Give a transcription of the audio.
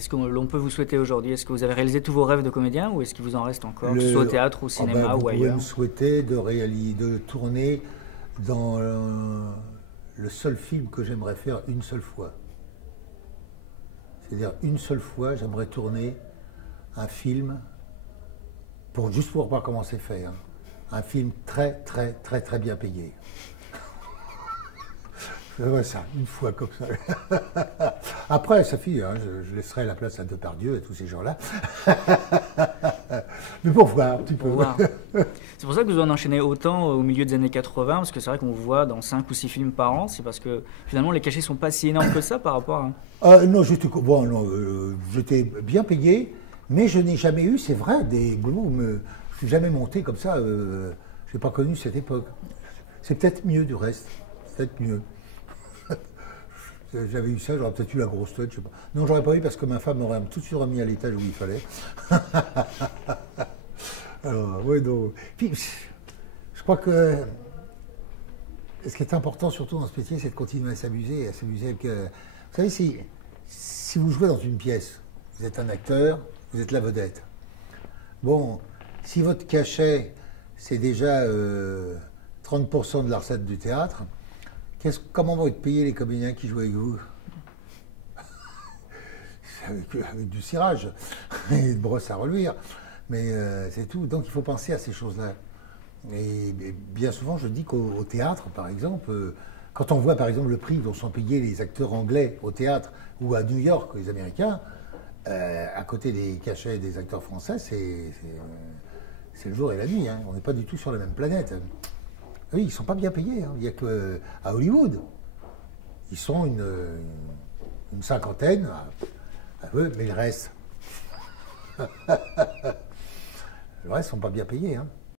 Qu'est-ce que l'on peut vous souhaiter aujourd'hui? Est-ce que vous avez réalisé tous vos rêves de comédien ou est-ce qu'il vous en reste encore, que ce soit au théâtre, au cinéma Vous ou pouvez ailleurs? me souhaiter de tourner dans le seul film que j'aimerais faire une seule fois. C'est-à-dire une seule fois, j'aimerais tourner un film, juste pour voir comment c'est fait, hein. Un film très bien payé. Ouais, ça, une fois comme ça. Après, ça fait, hein, je laisserai la place à Depardieu et tous ces gens-là. Mais pour voir un petit peu. C'est pour ça que vous en enchaînez autant au milieu des années 80, parce que c'est vrai qu'on vous voit dans 5 ou 6 films par an. C'est parce que finalement les cachets sont pas si énormes que ça par rapport à... Non, j'étais bien payé, mais je n'ai jamais eu, c'est vrai, des boulots. Je suis jamais monté comme ça. Je n'ai pas connu cette époque. C'est peut-être mieux du reste. C'est peut-être mieux. J'avais eu ça, j'aurais peut-être eu la grosse tête, je sais pas. Non, j'aurais pas eu parce que ma femme m'aurait tout de suite remis à l'étage où il fallait. Alors, oui, donc. Puis, je crois que ce qui est important, surtout dans ce métier, c'est de continuer à s'amuser, avec. Vous savez, si vous jouez dans une pièce, vous êtes un acteur, vous êtes la vedette. Bon, si votre cachet, c'est déjà 30% de la recette du théâtre, comment vont être payés les comédiens qui jouent avec vous? Avec du cirage et de brosse à reluire. Mais c'est tout. Donc il faut penser à ces choses-là. Et bien souvent, je dis qu'au théâtre, par exemple, quand on voit par exemple le prix dont sont payés les acteurs anglais au théâtre ou à New York, les Américains, à côté des cachets des acteurs français, c'est le jour et la nuit. Hein. On n'est pas du tout sur la même planète. Oui, ils ne sont pas bien payés. Hein. Il n'y a qu'à Hollywood. Ils sont une cinquantaine, mais le reste. Le reste ne sont pas bien payés. Hein.